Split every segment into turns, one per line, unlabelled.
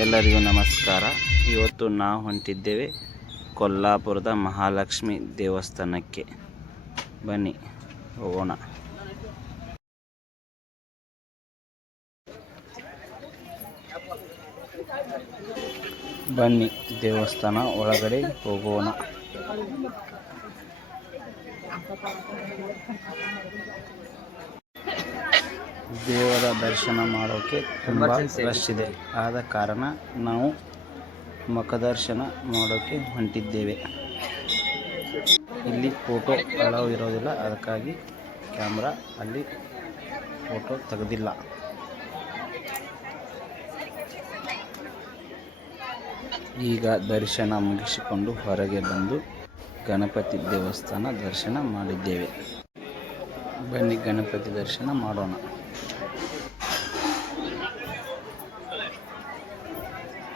ಎಲ್ಲರಿಗೂ ನಮಸ್ಕಾರ. ಇವತ್ತು ನಾವು ಹೊಂಟಿದ್ದೇವೆ ಕೊಲ್ಲಾಪುರದ ಮಹಾಲಕ್ಷ್ಮಿ ದೇವಸ್ಥಾನಕ್ಕೆ. ಬನ್ನಿ ಹೋಗೋಣ. ಬನ್ನಿ ದೇವಸ್ಥಾನ ಒಳಗಡೆ ಹೋಗೋಣ. ದೇವರ ದರ್ಶನ ಮಾಡೋಕ್ಕೆ ತುಂಬ ರಶ್ ಇದೆ. ಆದ ಕಾರಣ ನಾವು ಮುಖದರ್ಶನ ಮಾಡೋಕ್ಕೆ ಹೊಂಟಿದ್ದೇವೆ. ಇಲ್ಲಿ ಫೋಟೋ ಅಲೌ ಇರೋದಿಲ್ಲ. ಅದಕ್ಕಾಗಿ ಕ್ಯಾಮ್ರಾ ಅಲ್ಲಿ ಫೋಟೋ ತೆಗೆದಿಲ್ಲ. ಈಗ ದರ್ಶನ ಮುಗಿಸಿಕೊಂಡು ಹೊರಗೆ ಬಂದು ಗಣಪತಿ ದೇವಸ್ಥಾನ ದರ್ಶನ ಮಾಡಿದ್ದೇವೆ. ಬನ್ನಿ ಗಣಪತಿ ದರ್ಶನ ಮಾಡೋಣ.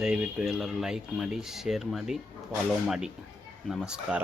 ದಯವಿಟ್ಟು ಎಲ್ಲರೂ ಲೈಕ್ ಮಾಡಿ ಶೇರ್ ಮಾಡಿ ಫಾಲೋ ಮಾಡಿ. ನಮಸ್ಕಾರ.